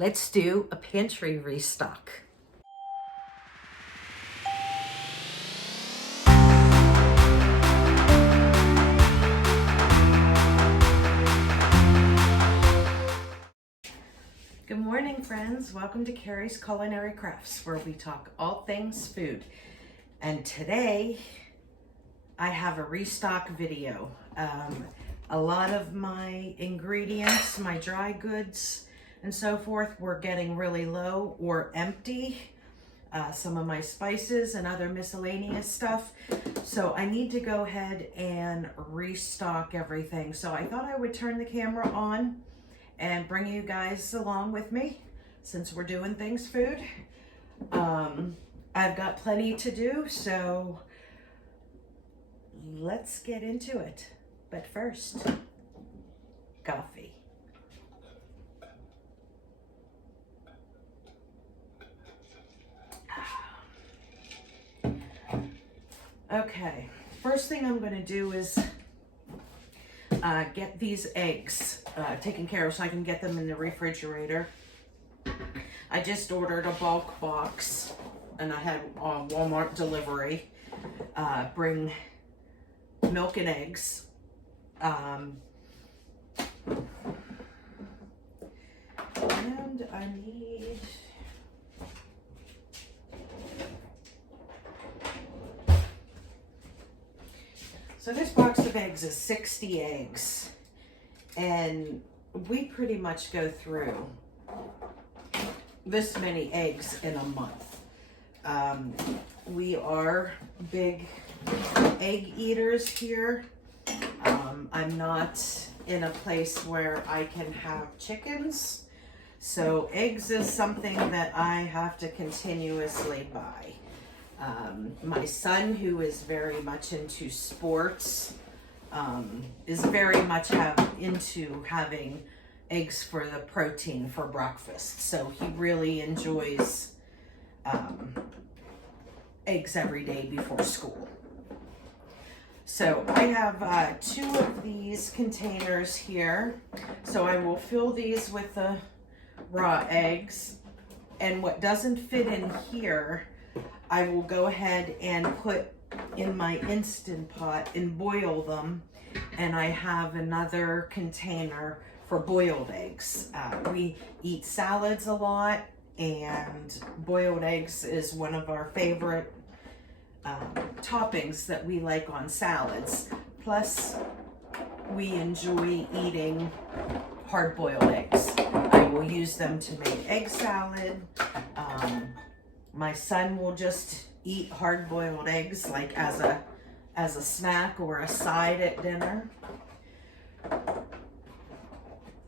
Let's do a pantry restock. Good morning, friends. Welcome to Carrie's Culinary Crafts, where we talk all things food. And today, I have a restock video. A lot of my ingredients, my dry goods, and so forth were getting really low or empty. Some of my spices and other miscellaneous stuff. So I need to go ahead and restock everything. So I thought I would turn the camera on and bring you guys along with me since we're doing things food. I've got plenty to do, so let's get into it. But first, coffee. Okay, first thing I'm going to do is get these eggs taken care of so I can get them in the refrigerator. I just ordered a bulk box and I had Walmart delivery bring milk and eggs. And I need so this box of eggs is 60 eggs, and we pretty much go through this many eggs in a month. We are big egg eaters here. I'm not in a place where I can have chickens, so eggs is something that I have to continuously buy. My son, who is very much into sports, is very much into having eggs for the protein for breakfast. So he really enjoys eggs every day before school. So I have 2 of these containers here. So I will fill these with the raw eggs. And what doesn't fit in here, I will go ahead and put in my Instant Pot and boil them. And I have another container for boiled eggs. We eat salads a lot, and boiled eggs is one of our favorite toppings that we like on salads. Plus, we enjoy eating hard-boiled eggs. I will use them to make egg salad. My son will just eat hard-boiled eggs like as a snack or a side at dinner.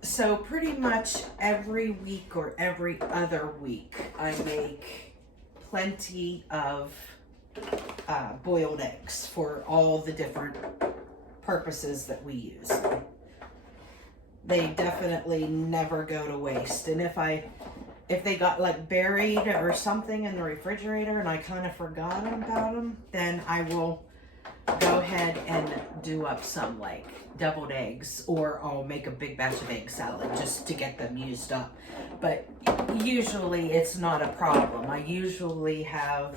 So pretty much every week or every other week, I make plenty of boiled eggs for all the different purposes that we use. They definitely never go to waste. And if they got like buried or something in the refrigerator and I kind of forgot about them, then I will go ahead and do up some like deviled eggs, or I'll make a big batch of egg salad just to get them used up. But usually it's not a problem. I usually have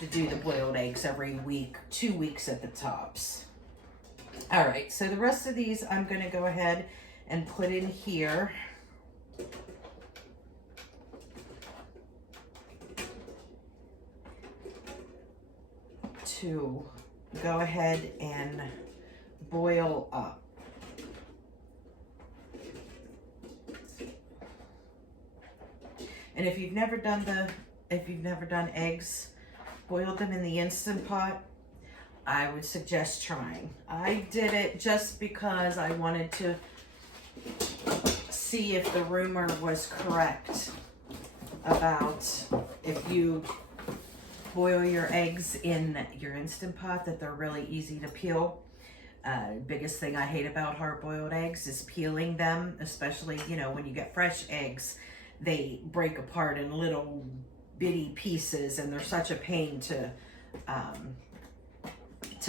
to do the boiled eggs every week, 2 weeks at the tops. All right, so the rest of these I'm going to go ahead and put in here. To go ahead and boil up. And if you've never done eggs, boiled them in the Instant Pot, I would suggest trying. I did it just because I wanted to see if the rumor was correct about if you boil your eggs in your Instant Pot that they're really easy to peel. Biggest thing I hate about hard-boiled eggs is peeling them, especially, when you get fresh eggs, they break apart in little bitty pieces and they're such a pain to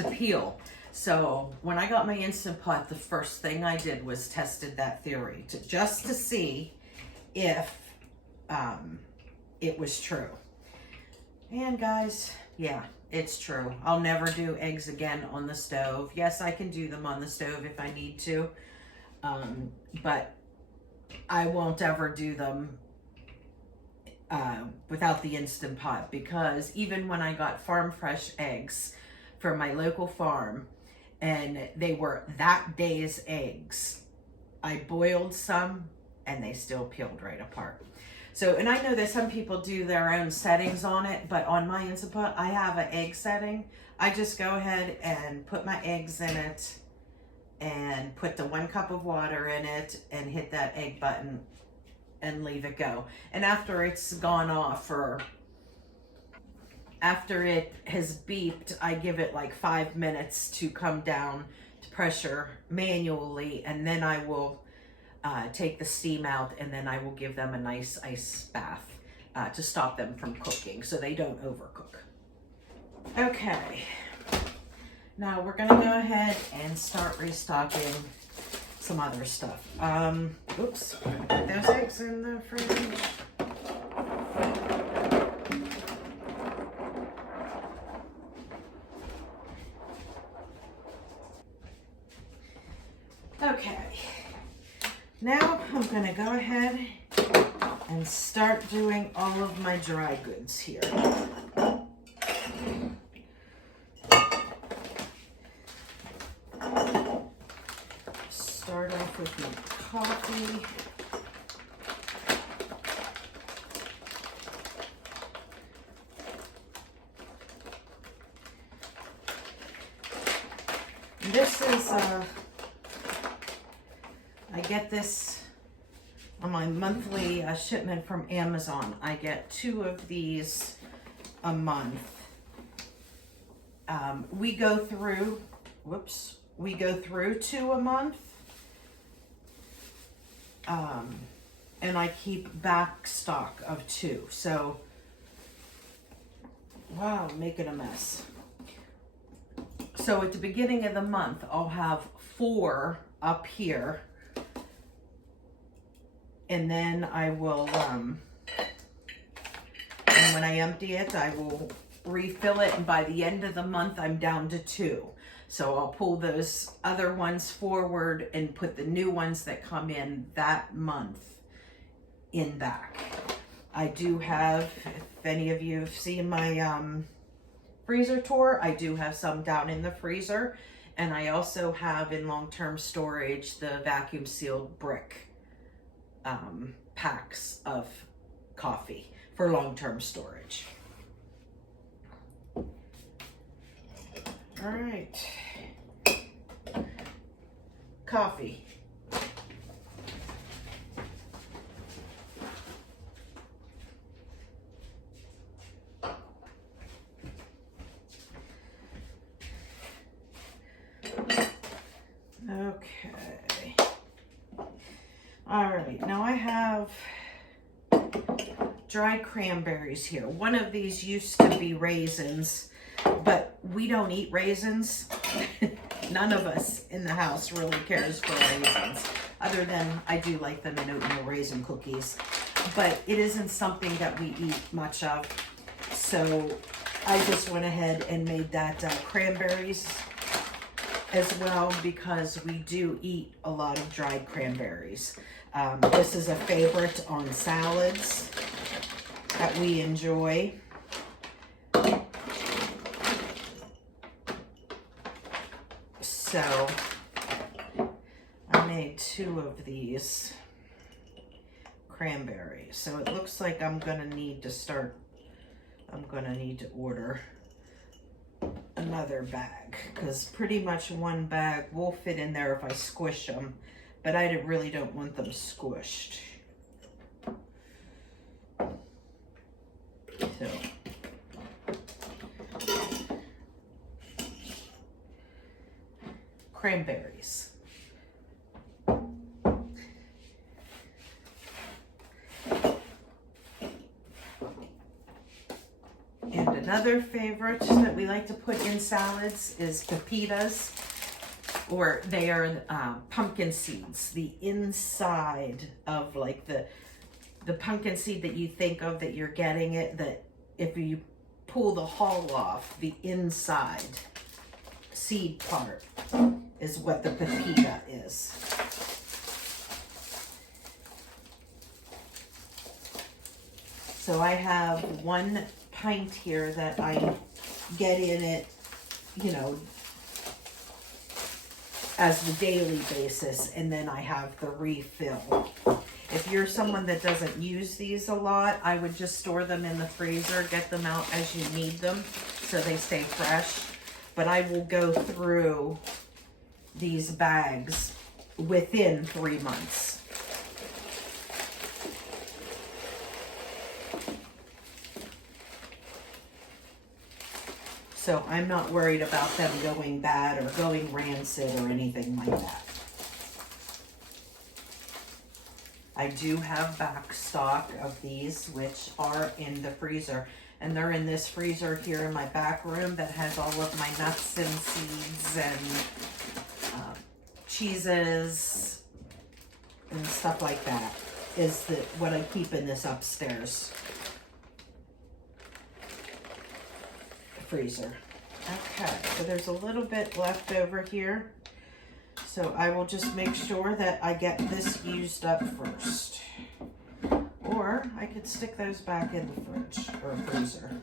peel. So when I got my Instant Pot, the first thing I did was tested that theory just to see if it was true. And guys, yeah, it's true. I'll never do eggs again on the stove. Yes, I can do them on the stove if I need to, but I won't ever do them without the Instant Pot, because even when I got farm fresh eggs from my local farm and they were that day's eggs, I boiled some and they still peeled right apart. So, and I know that some people do their own settings on it, but on my Instant Pot, I have an egg setting. I just go ahead and put my eggs in it and put the 1 cup of water in it and hit that egg button and leave it go. And after it's gone off, or after it has beeped, I give it like 5 minutes to come down to pressure manually, and then I will take the steam out, and then I will give them a nice ice bath to stop them from cooking so they don't overcook. Okay, now we're gonna go ahead and start restocking some other stuff. Oops, put those eggs in the fridge. Okay, now I'm gonna go ahead and start doing all of my dry goods here. Start off with my coffee. This is, I get this on my monthly shipment from Amazon. I get 2 of these a month. We go through 2 a month. And I keep back stock of 2. So, wow, I'm making a mess. So at the beginning of the month, I'll have 4 up here. And then I will, and when I empty it, I will refill it. And by the end of the month, I'm down to 2. So I'll pull those other ones forward and put the new ones that come in that month in back. I do have, if any of you have seen my freezer tour, I do have some down in the freezer. And I also have in long-term storage the vacuum sealed brick packs of coffee for long-term storage. All right, coffee. Okay. All right, now I have dried cranberries here. One of these used to be raisins, but we don't eat raisins. None of us in the house really cares for raisins, other than I do like them in oatmeal raisin cookies, but it isn't something that we eat much of. So I just went ahead and made that cranberries as well, because we do eat a lot of dried cranberries. This is a favorite on salads that we enjoy. So I made 2 of these cranberries. So it looks like I'm gonna need to order another bag, because pretty much 1 bag will fit in there if I squish them, but I really don't want them squished. So cranberries. And another favorite that we like to put in salads is Pepitas, or they are pumpkin seeds. The inside of like the the pumpkin seed that you think of that you're getting it, that if you pull the hull off, the inside seed part is what the pepita is. So I have 1 pint here that I get in it, you know, as the daily basis, and then I have the refill. If you're someone that doesn't use these a lot, I would just store them in the freezer, get them out as you need them so they stay fresh. But I will go through these bags within 3 months. So I'm not worried about them going bad or going rancid or anything like that. I do have back stock of these, which are in the freezer. And they're in this freezer here in my back room that has all of my nuts and seeds and cheeses and stuff like that is what I keep in this upstairs freezer. Okay, so there's a little bit left over here. So I will just make sure that I get this used up first. Or I could stick those back in the fridge or freezer.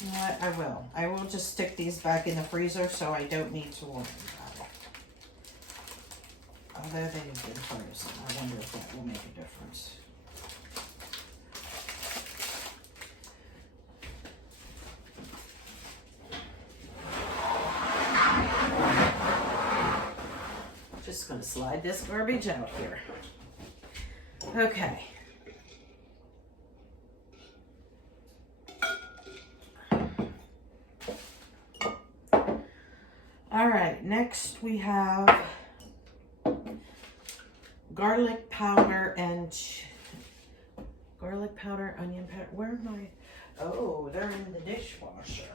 You know what? I will. I will just stick these back in the freezer so I don't need to worry about it. Although they've been frozen, I wonder if that will make a difference. Just gonna slide this garbage out here. Okay. All right, next we have garlic powder and garlic powder, onion powder. Where am I? Oh, they're in the dishwasher.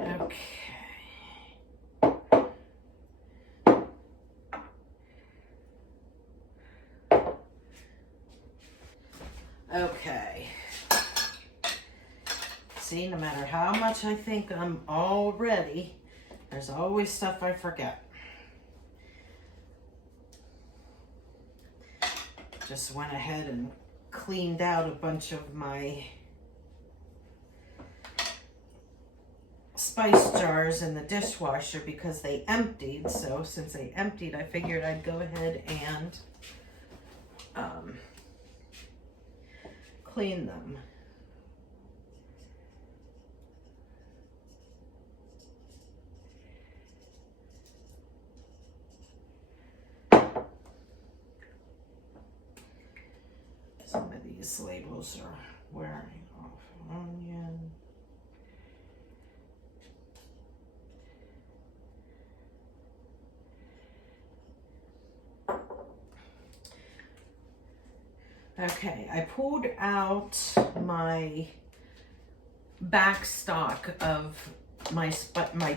Okay. Okay. See, no matter how much I think I'm all ready, there's always stuff I forget. Just went ahead and cleaned out a bunch of my spice jars in the dishwasher because they emptied. So since they emptied, I figured I'd go ahead and clean them. Some of these labels are wearing off. Onion. Okay, I pulled out my back stock of my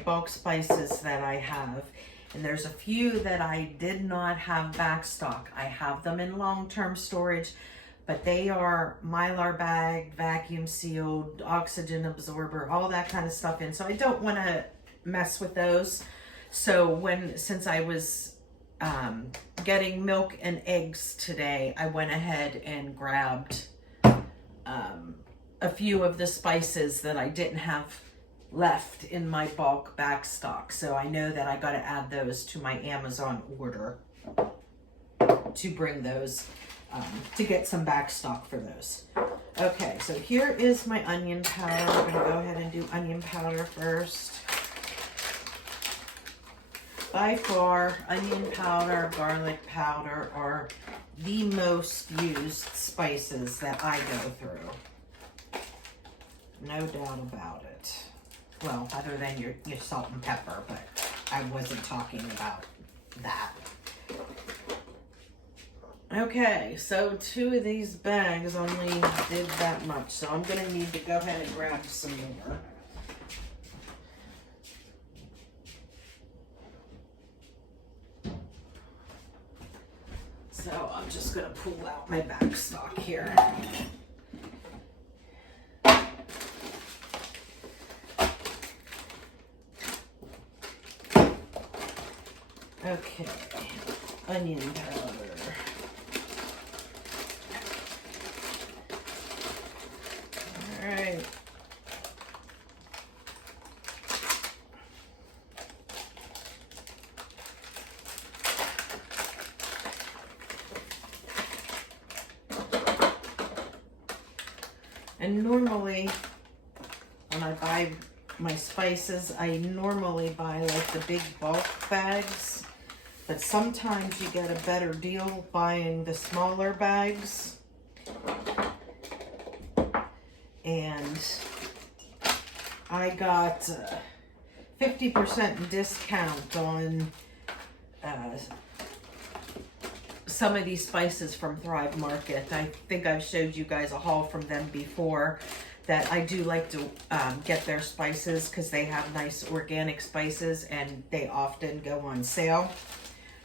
bulk spices that I have, and there's a few that I did not have back stock. I have them in long-term storage, but they are Mylar bagged, vacuum sealed, oxygen absorber, all that kind of stuff in. So I don't want to mess with those. So since I was getting milk and eggs today, I went ahead and grabbed a few of the spices that I didn't have left in my bulk back stock. So I know that I got to add those to my Amazon order to bring those, to get some back stock for those. Okay, so here is my onion powder. I'm going to go ahead and do onion powder first. By far, onion powder, garlic powder are the most used spices that I go through. No doubt about it. Well, other than your salt and pepper, but I wasn't talking about that. Okay, so 2 of these bags only did that much, so I'm gonna need to go ahead and grab some more. So I'm just gonna pull out my back stock here. Okay, onion powder. All right. And normally, when I buy my spices, I normally buy like the big bulk bags, but sometimes you get a better deal buying the smaller bags. And I got 50% discount on some of these spices from Thrive Market. I think I've showed you guys a haul from them before, that I do like to get their spices because they have nice organic spices and they often go on sale.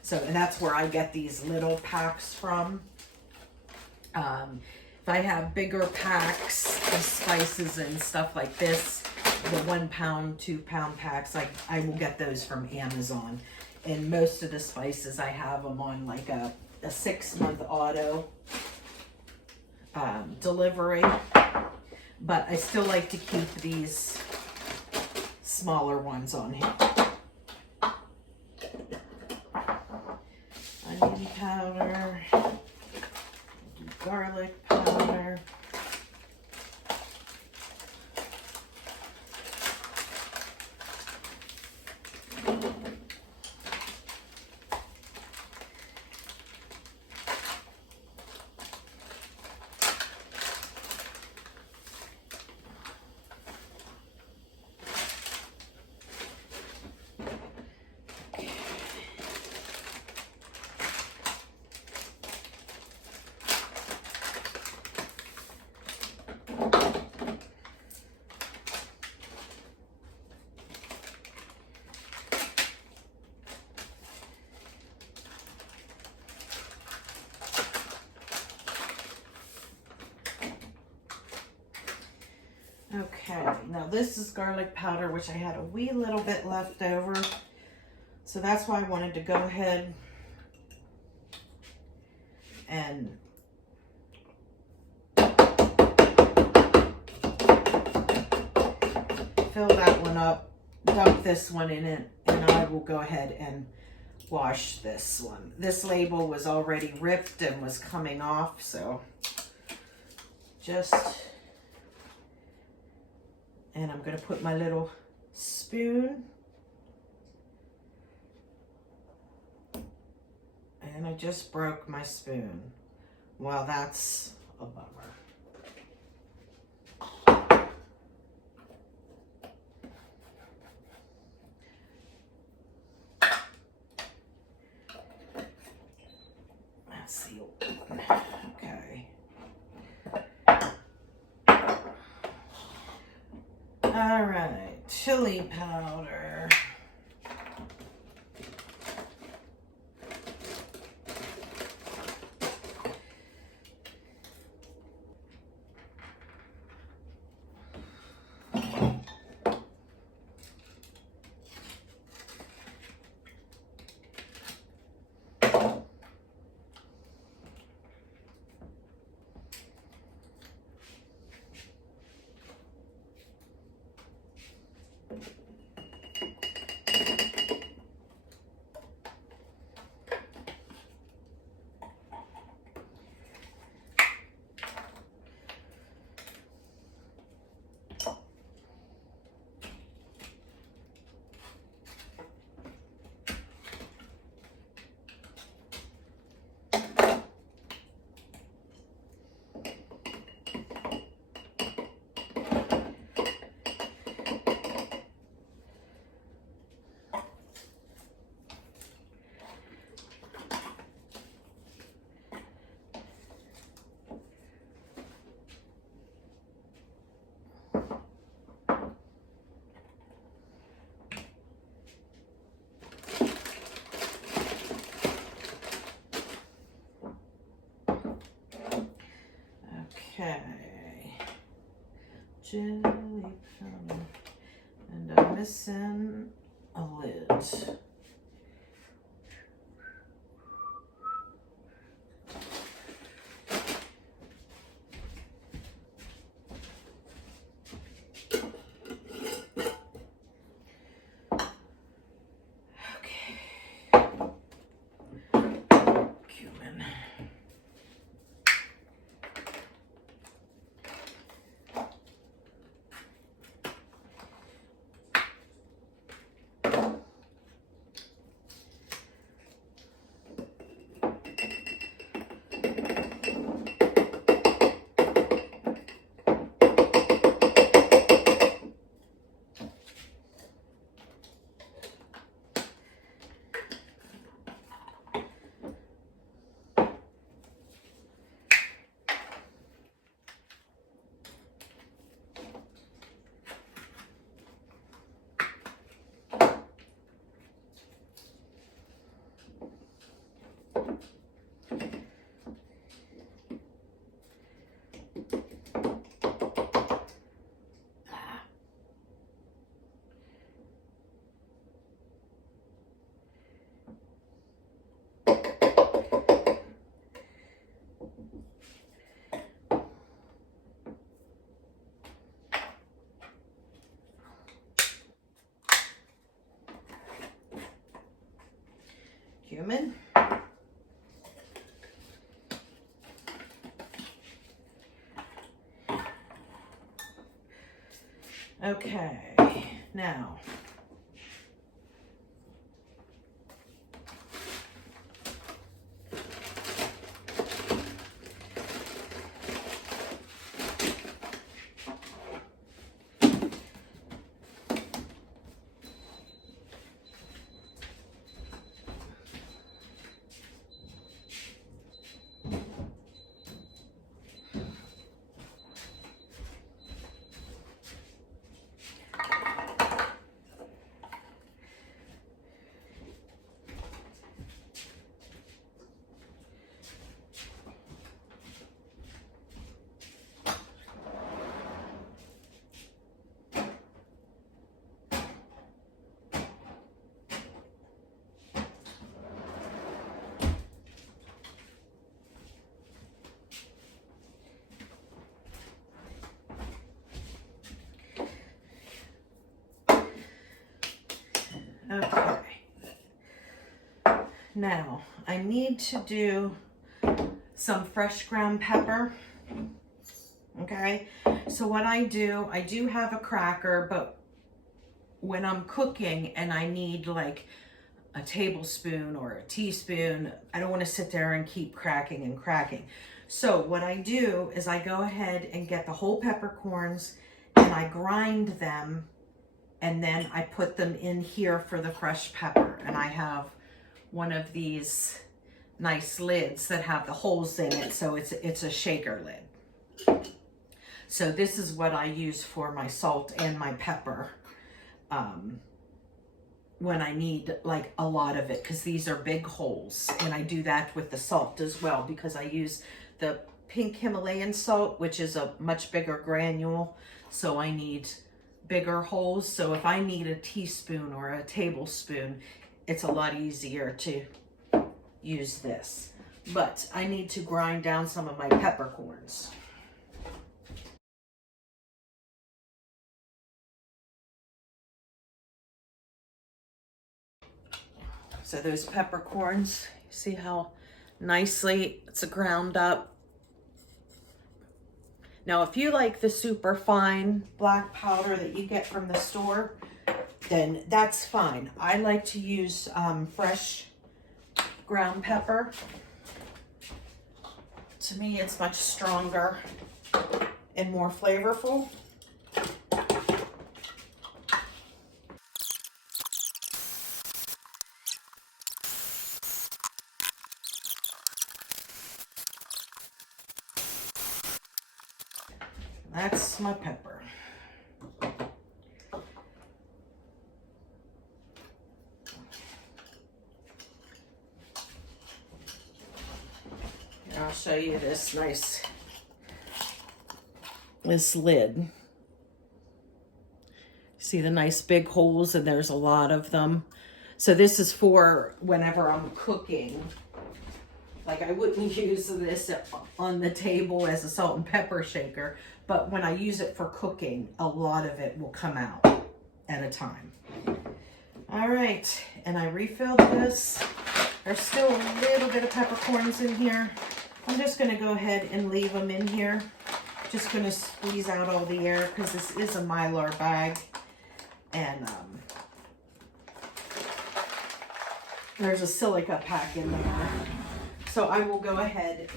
So, and that's where I get these little packs from. If I have bigger packs of spices and stuff like this, the 1 pound, 2 pound packs, I will get those from Amazon. And most of the spices, I have them on like a 6-month auto delivery. But I still like to keep these smaller ones on here. Onion powder, garlic powder. Okay, now this is garlic powder, which I had a wee little bit left over. So that's why I wanted to go ahead and fill that one up, dump this one in it, and I will go ahead and wash this one. This label was already ripped and was coming off, so just... And I'm going to put my little spoon. And I just broke my spoon. Well, that's a bummer. That's the old one. Okay. All right, chili powder. Okay. Jelly powder. And I'm missing a lid. Cumin. Okay, now okay. Now I need to do some fresh ground pepper. Okay, so what I do have a cracker, but when I'm cooking and I need like a tablespoon or a teaspoon, I don't want to sit there and keep cracking and cracking. So what I do is I go ahead and get the whole peppercorns and I grind them, and then I put them in here for the fresh pepper. And I have one of these nice lids that have the holes in it, so it's a shaker lid. So this is what I use for my salt and my pepper when I need like a lot of it, because these are big holes. And I do that with the salt as well, because I use the pink Himalayan salt, which is a much bigger granule, so I need bigger holes. So if I need a teaspoon or a tablespoon, it's a lot easier to use this. But I need to grind down some of my peppercorns. So those peppercorns, see how nicely it's ground up. Now, if you like the super fine black powder that you get from the store, then that's fine. I like to use fresh ground pepper. To me, it's much stronger and more flavorful. That's my pepper. And I'll show you this nice this lid. See the nice big holes, and there's a lot of them. So this is for whenever I'm cooking. Like, I wouldn't use this on the table as a salt and pepper shaker, but when I use it for cooking, a lot of it will come out at a time. All right, and I refilled this. There's still a little bit of peppercorns in here. I'm just gonna go ahead and leave them in here. Just gonna squeeze out all the air because this is a Mylar bag. And there's a silica pack in there. So I will go ahead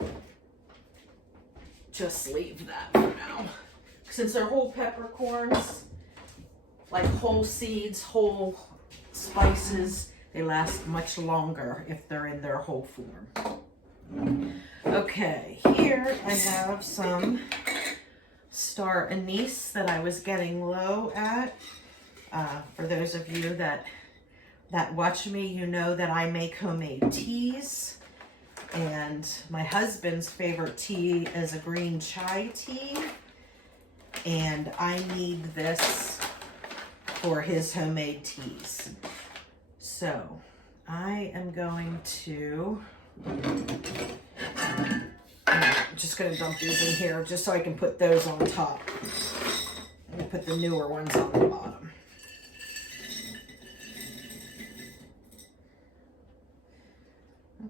and just leave that for now. Since they're whole peppercorns, like whole seeds, whole spices, they last much longer if they're in their whole form. Okay, here I have some star anise that I was getting low at. For those of you that watch me, you know that I make homemade teas, and my husband's favorite tea is a green chai tea, and I need this for his homemade teas. So I am going to, I'm just going to dump these in here just so I can put those on top. I'm going to put the newer ones on the bottom.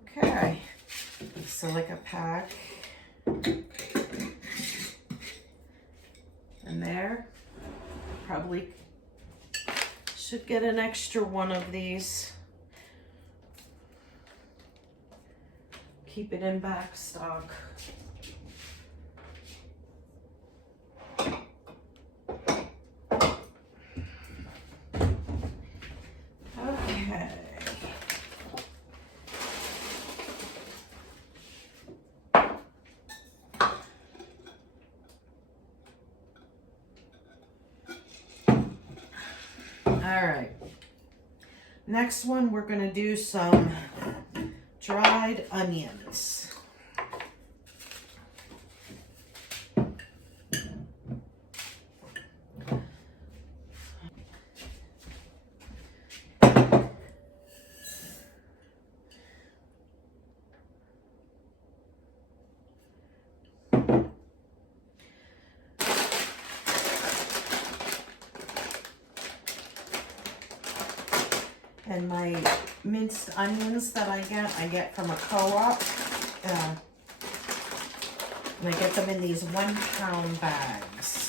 Okay, silica pack in there. Probably should get an extra one of these. Keep it in back stock. Okay. All right, next one we're going to do some dried onions. And my minced onions that I get from a co-op. And I get them in these 1 pound bags.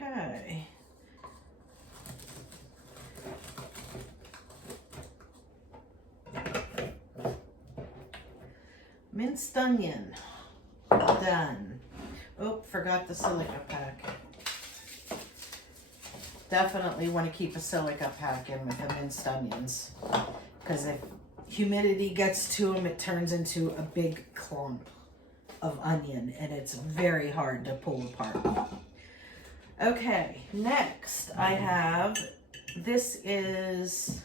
Okay. Minced onion, done. Oh, forgot the silica pack. Definitely want to keep a silica pack in with the minced onions, because if humidity gets to them, it turns into a big clump of onion, and it's very hard to pull apart. Okay, next I have, this is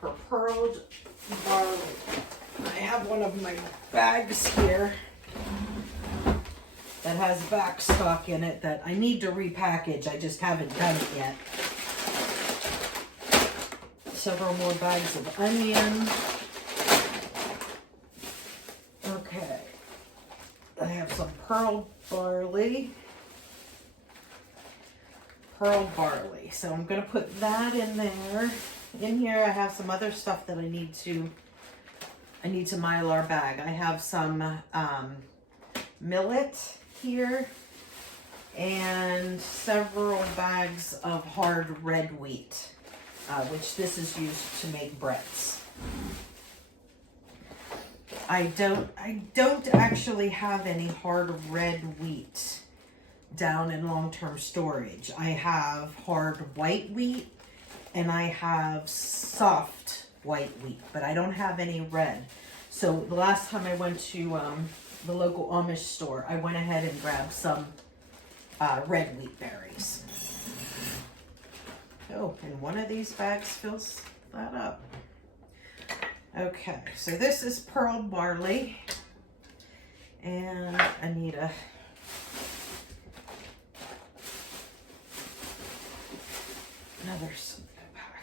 for pearled barley. I have one of my bags here that has back stock in it that I need to repackage. I just haven't done it yet. Several more bags of onion. Okay, I have some pearl barley. So I'm going to put that in there. In here I have some other stuff that I need to Mylar bag. I have some millet here and several bags of hard red wheat, which this is used to make breads. I don't actually have any hard red wheat down in long-term storage. I have hard white wheat and I have soft white wheat, but I don't have any red. So the last time I went to the local Amish store, I went ahead and grabbed some red wheat berries. Oh, and one of these bags fills that up. Okay, so this is pearled barley, and I need another pack.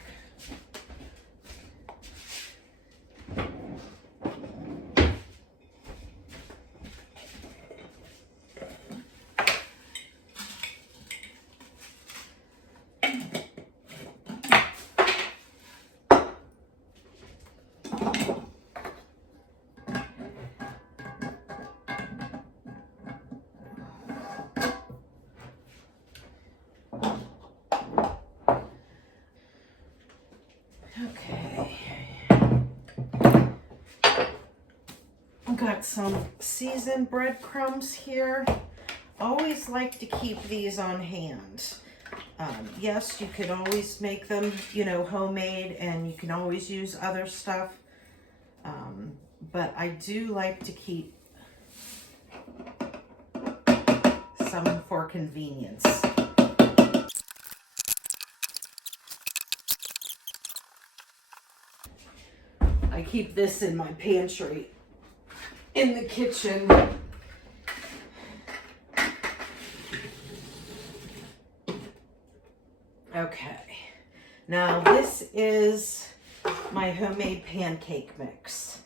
Okay. I've got some seasoned breadcrumbs here. Always like to keep these on hand. Yes, you can always make them, you know, homemade, and you can always use other stuff. But I do like to keep some for convenience. I keep this in my pantry, in the kitchen. Okay, now this is my homemade pancake mix.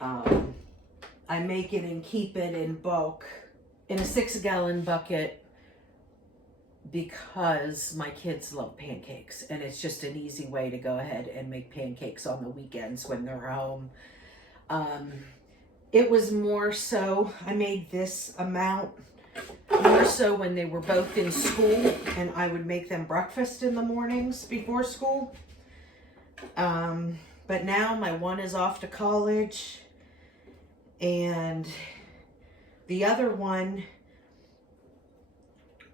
I make it and keep it in bulk in a 6-gallon bucket because my kids love pancakes, and it's just an easy way to go ahead and make pancakes on the weekends when they're home. It was more so, I made this amount more so when they were both in school, and I would make them breakfast in the mornings before school. But now my one is off to college, and the other one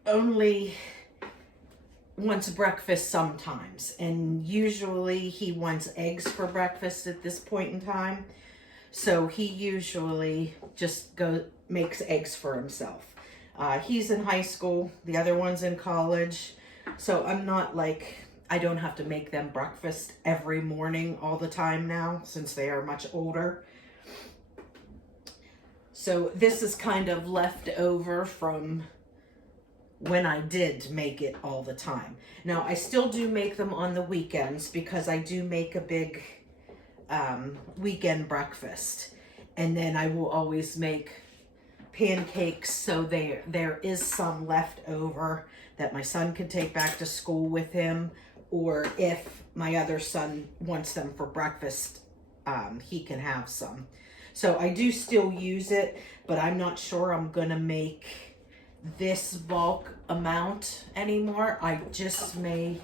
only wants breakfast sometimes, and usually he wants eggs for breakfast at this point in time. So he usually just makes eggs for himself. He's in high school, the other one's in college. So I'm not like, I don't have to make them breakfast every morning all the time now, since they are much older. So this is kind of left over from when I did make it all the time. Now, I still do make them on the weekends because I do make a big weekend breakfast. And then I will always make pancakes, so there is some left over that my son can take back to school with him, or if my other son wants them for breakfast, he can have some. So I do still use it, but I'm not sure I'm gonna make this bulk amount anymore. I just may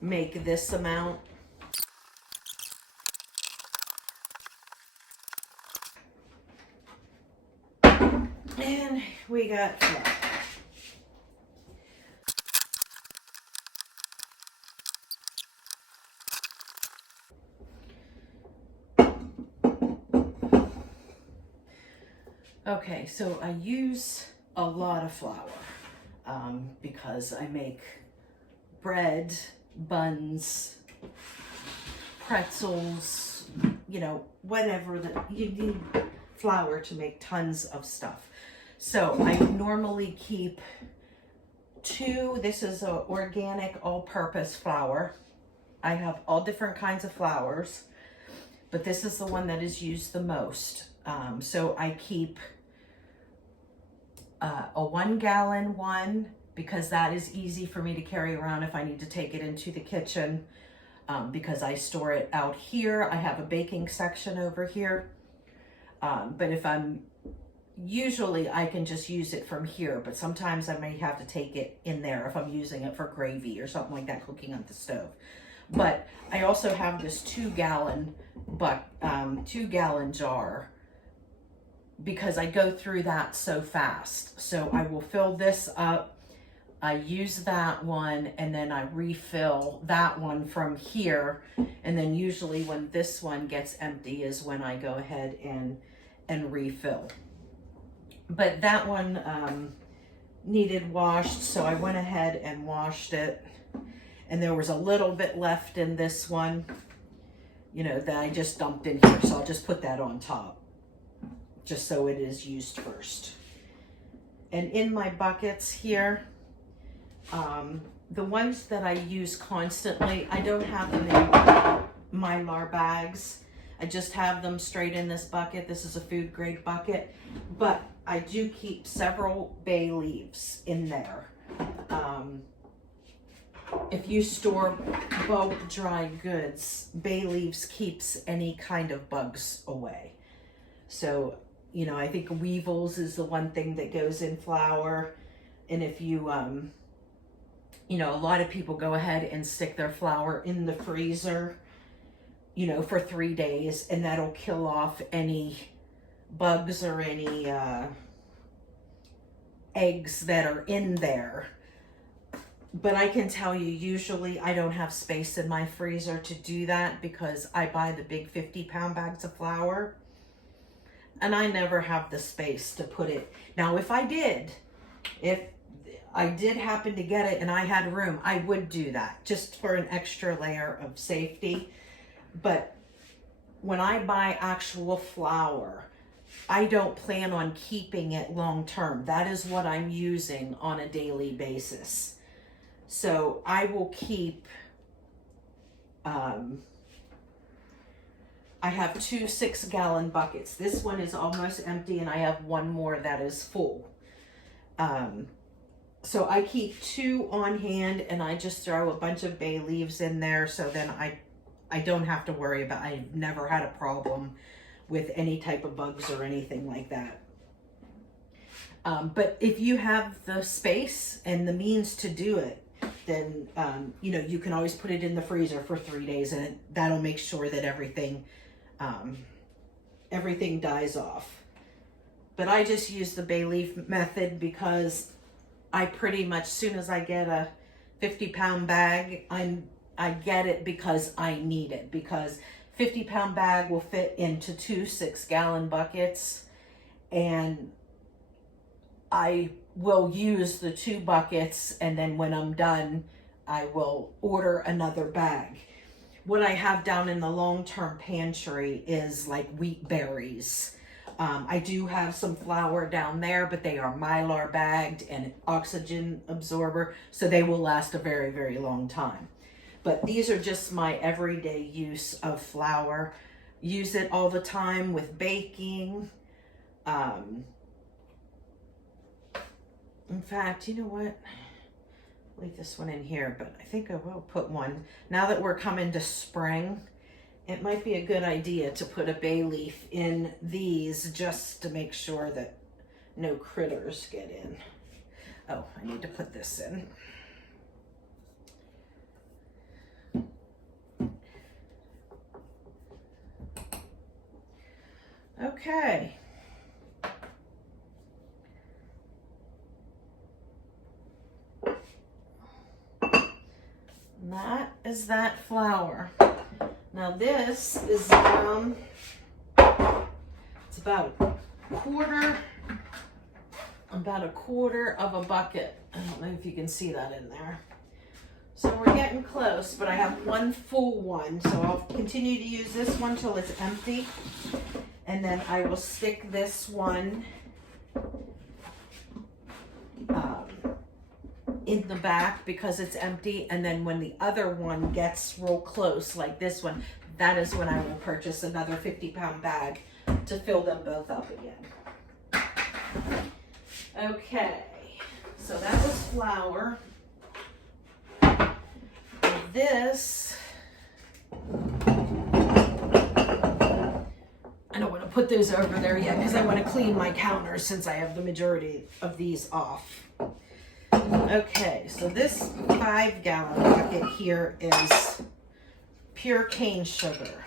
make this amount. And we got flour. Okay, so I use a lot of flour because I make bread, buns, pretzels, you know, whatever that you need flour to make tons of stuff. So I normally keep 2, this is an organic all-purpose flour. I have all different kinds of flours, but this is the one that is used the most. So I keep a 1-gallon one, because that is easy for me to carry around if I need to take it into the kitchen, because I store it out here. I have a baking section over here. But if usually I can just use it from here, but sometimes I may have to take it in there if I'm using it for gravy or something like that, cooking on the stove. But I also have this 2-gallon jar because I go through that so fast. So I will fill this up, I use that one, and then I refill that one from here. And then usually when this one gets empty is when I go ahead and refill. But that one needed washed, so I went ahead and washed it. And there was a little bit left in this one, you know, that I just dumped in here. So I'll just put that on top, just so it is used first. And in my buckets here, the ones that I use constantly, I don't have them in Mylar bags. I just have them straight in this bucket. This is a food grade bucket, but I do keep several bay leaves in there. If you store bulk dry goods, bay leaves keeps any kind of bugs away. So, you know, I think weevils is the one thing that goes in flour. And if you, you know, a lot of people go ahead and stick their flour in the freezer, you know, for 3 days, and that'll kill off any bugs or any eggs that are in there. But I can tell you, usually I don't have space in my freezer to do that because I buy the big 50-pound bags of flour, and I never have the space to put it. Now, if I did happen to get it and I had room, I would do that just for an extra layer of safety. But when I buy actual flour, I don't plan on keeping it long term. That is what I'm using on a daily basis. So I will keep, I have 2 6-gallon buckets. This one is almost empty, and I have one more that is full. So I keep 2 on hand, and I just throw a bunch of bay leaves in there, so then I don't have to worry about, I've never had a problem with any type of bugs or anything like that. But if you have the space and the means to do it, then, you know, you can always put it in the freezer for 3 days, and that'll make sure that everything dies off. But I just use the bay leaf method because I pretty much, soon as I get a 50-pound bag, I get it because I need it, because 50-pound bag will fit into 2 6-gallon buckets, and I will use the 2 buckets, and then when I'm done, I will order another bag. What I have down in the long-term pantry is like wheat berries. I do have some flour down there, but they are Mylar bagged and oxygen absorber, so they will last a very, very long time. But these are just my everyday use of flour. Use it all the time with baking. In fact, you know what? Leave this one in here, but I think I will put one. Now that we're coming to spring, it might be a good idea to put a bay leaf in these just to make sure that no critters get in. Oh, I need to put this in. Okay. And that is that flour. Now this is it's about a quarter of a bucket. I don't know if you can see that in there. So we're getting close, but I have one full one, so I'll continue to use this one till it's empty, and then I will stick this one in the back because it's empty, and then when the other one gets real close, like this one, that is when I will purchase another 50-pound bag to fill them both up again. Okay, so that was flour. This, I don't want to put those over there yet because I want to clean my counters since I have the majority of these off. Okay, so this 5-gallon bucket here is pure cane sugar.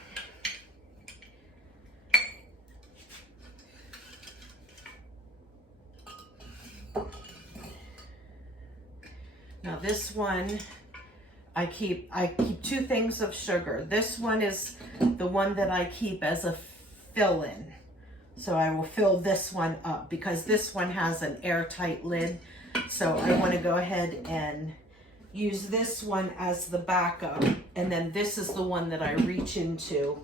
Now this one, I keep two things of sugar. This one is the one that I keep as a fill-in. So I will fill this one up because this one has an airtight lid. So I want to go ahead and use this one as the backup. And then this is the one that I reach into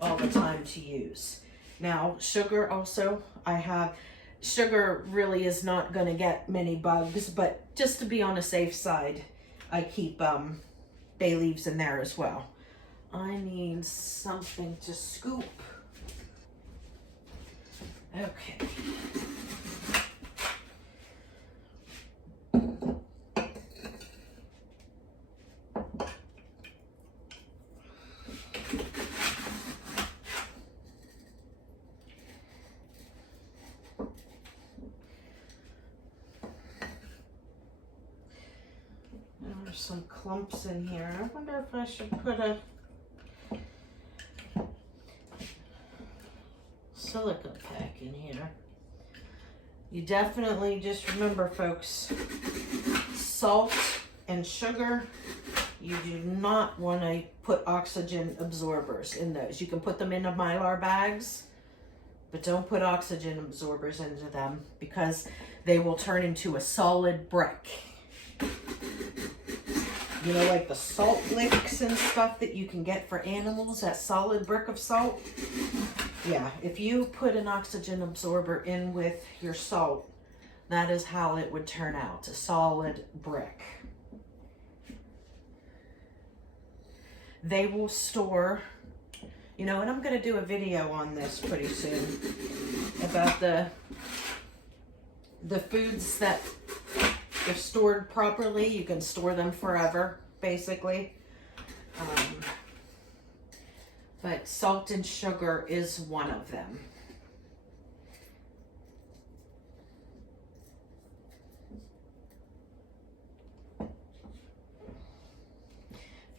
all the time to use. Now, sugar also, sugar really is not going to get many bugs, but just to be on the safe side, I keep bay leaves in there as well. I need something to scoop. Okay. There's some clumps in here. I wonder if I should put a silica pack in here. You definitely just remember, folks, salt and sugar, you do not want to put oxygen absorbers in those. You can put them into Mylar bags, but don't put oxygen absorbers into them because they will turn into a solid brick. You know, like the salt licks and stuff that you can get for animals, that solid brick of salt. Yeah, if you put an oxygen absorber in with your salt, that is how it would turn out, a solid brick. They will store, you know, and I'm going to do a video on this pretty soon about the foods that, if stored properly, you can store them forever, basically. But salt and sugar is one of them.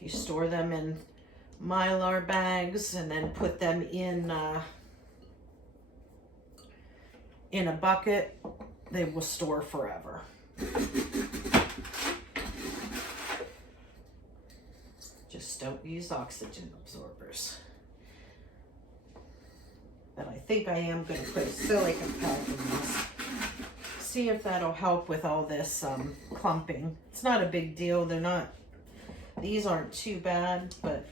If you store them in Mylar bags and then put them in a bucket, they will store forever. Just don't use oxygen absorbers. But I think I am going to put a silica pack in this. See if that'll help with all this clumping. It's not a big deal. These aren't too bad, but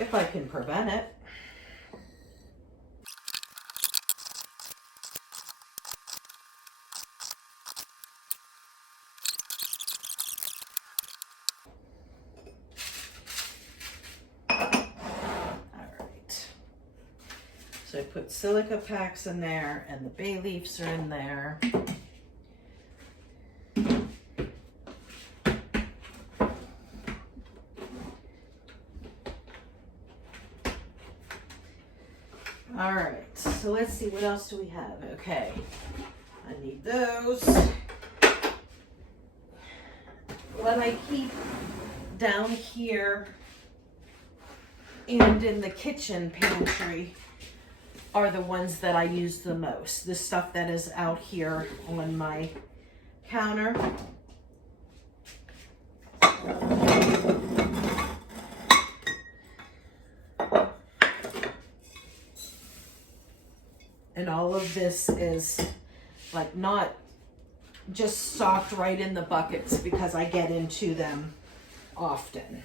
if I can prevent it. So I put silica packs in there and the bay leaves are in there. All right, so let's see, what else do we have? Okay, I need those. What I keep down here and in the kitchen pantry are the ones that I use the most. The stuff that is out here on my counter. And all of this is like not just stocked right in the buckets because I get into them often.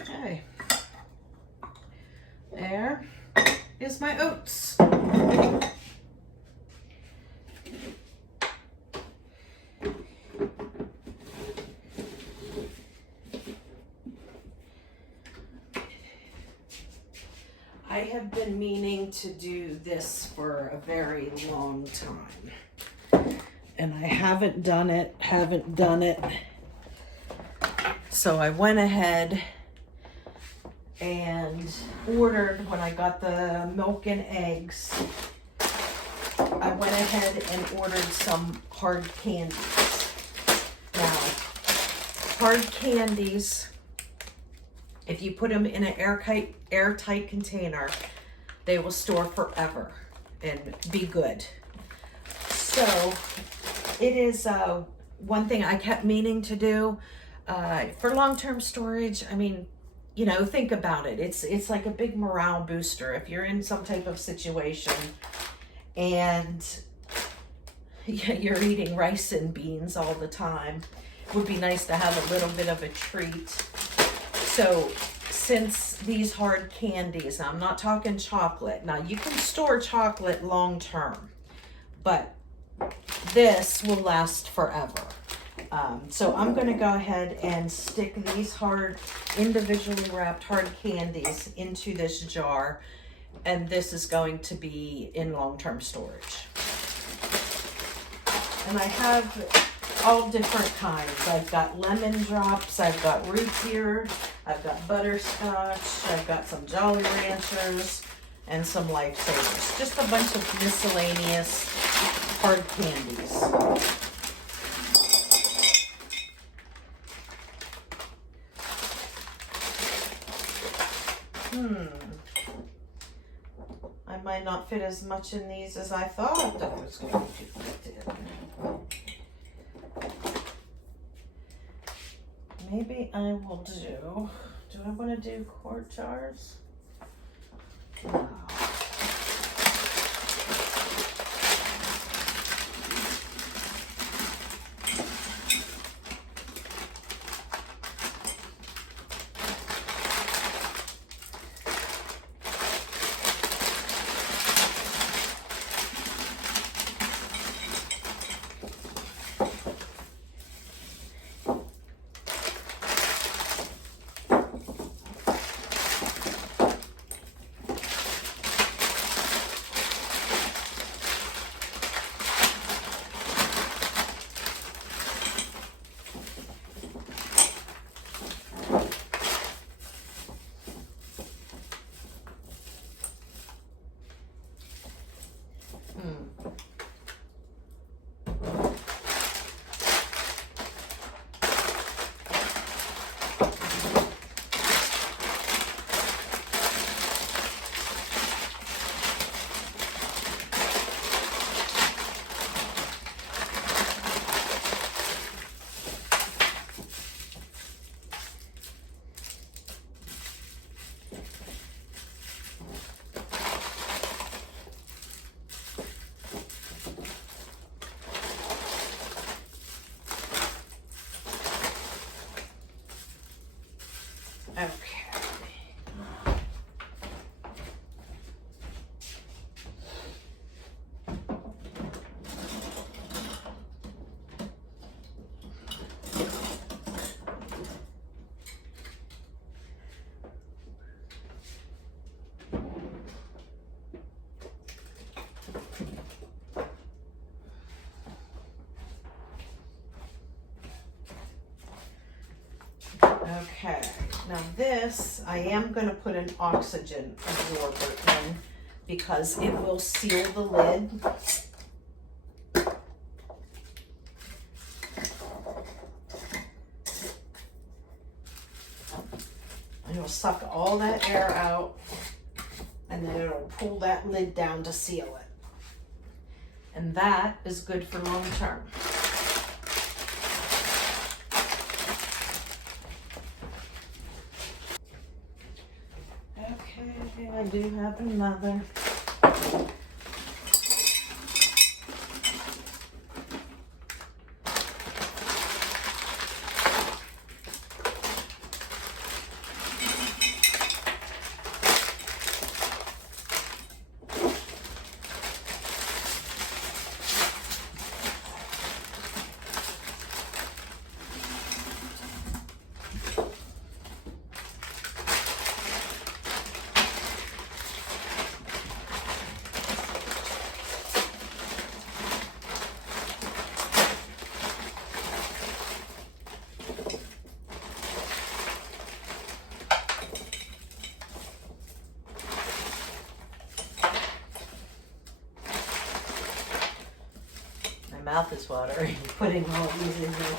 Okay, there is my oats. I have been meaning to do this for a very long time, and I haven't done it. So I went ahead and ordered, when I got the milk and eggs, I went ahead and ordered some hard candies. Now, hard candies, if you put them in an airtight container, they will store forever and be good. So it is one thing I kept meaning to do for long-term storage. I mean, you know, think about it. It's like a big morale booster. If you're in some type of situation and you're eating rice and beans all the time, it would be nice to have a little bit of a treat. So since these hard candies, now I'm not talking chocolate. Now you can store chocolate long term, but this will last forever. So I'm going to go ahead and stick these individually wrapped hard candies into this jar, and this is going to be in long-term storage. And I have all different kinds. I've got lemon drops, I've got root beer, I've got butterscotch, I've got some Jolly Ranchers, and some Lifesavers. Just a bunch of miscellaneous hard candies. I might not fit as much in these as I thought I was going to fit in. Maybe I will do I want to do quart jars? No. Okay, now this, I am going to put an oxygen absorber in because it will seal the lid. And it'll suck all that air out, and then it'll pull that lid down to seal it. And that is good for long term. Okay, I do have another. mouth is watering putting all these in here.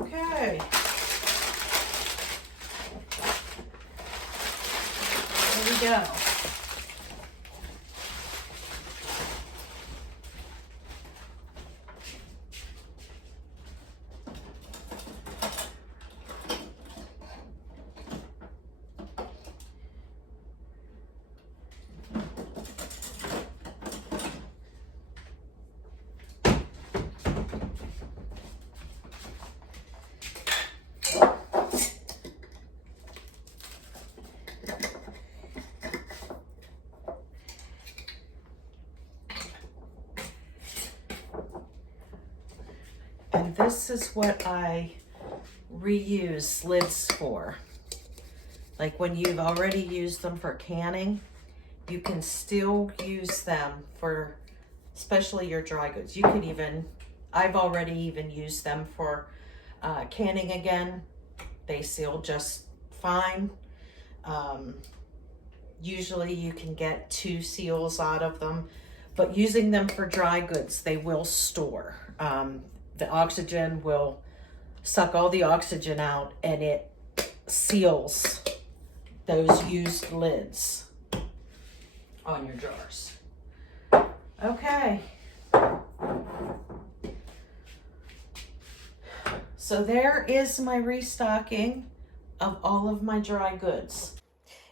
Okay. There we go. And this is what I reuse lids for. Like when you've already used them for canning, you can still use them for, especially your dry goods. You could even, I've already even used them for canning again. They seal just fine. Usually you can get 2 seals out of them, but using them for dry goods, they will store. The oxygen will suck all the oxygen out and it seals those used lids on your jars. Okay. So there is my restocking of all of my dry goods.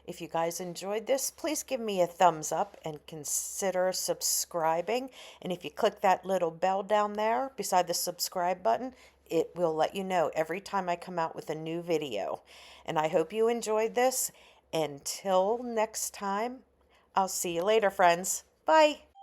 If you guys enjoyed this, please give me a thumbs up and consider subscribing. And if you click that little bell down there beside the subscribe button, it will let you know every time I come out with a new video. And I hope you enjoyed this. Until next time, I'll see you later, friends. Bye.